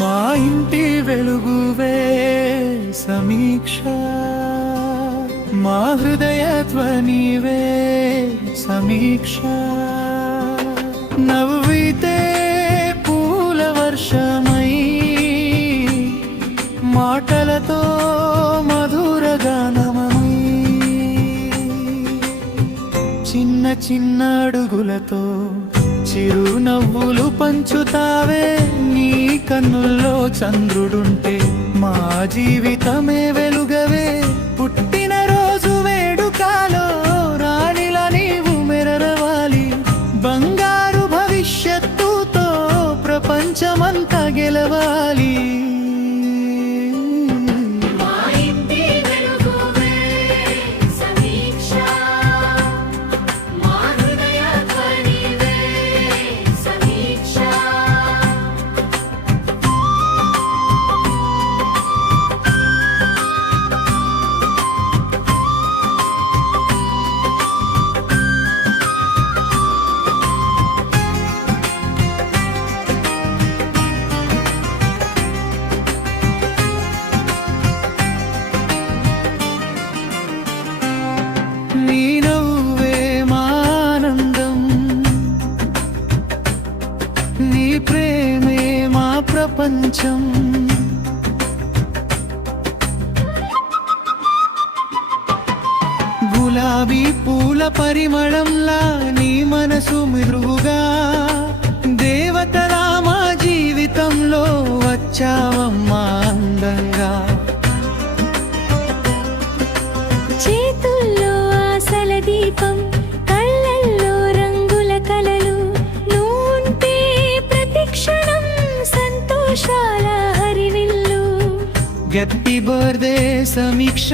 మా ఇంటి వెలుగువే సమీక్ష, మా హృదయ ధ్వనివే సమీక్ష. నవ్వితే పూల వర్షమై, మాటలతో మధుర గానమై, చిన్న చిన్న అడుగులతో చిరునవ్వులు పంచుతావే. నీ కన్నుల్లో చంద్రుడుంటే మా జీవితమే వెలుగవే. పుట్టిన రోజు వేడుకలో రాణిలా నీవు మెరవాలి. బంగారు భవిష్యత్తుతో ప్రపంచమంతా గెలవాలి. నీ నవ్వే మా ఆనందం, నీ ప్రేమే మా ప్రపంచం. గులాబీ పూల పరిమళంలా నీ మనసు మృదువుగా, దేవతలా మా జీవితంలో వచ్చావమ్మా అందంగా. చేతుల్లో ఆశల దీపం, కళ్ళల్లో రంగుల కలలు, నువ్వుంటే ప్రతి క్షణం సంతోషాల హరివిల్లు. హ్యాపీ బర్త్డే సమీక్ష.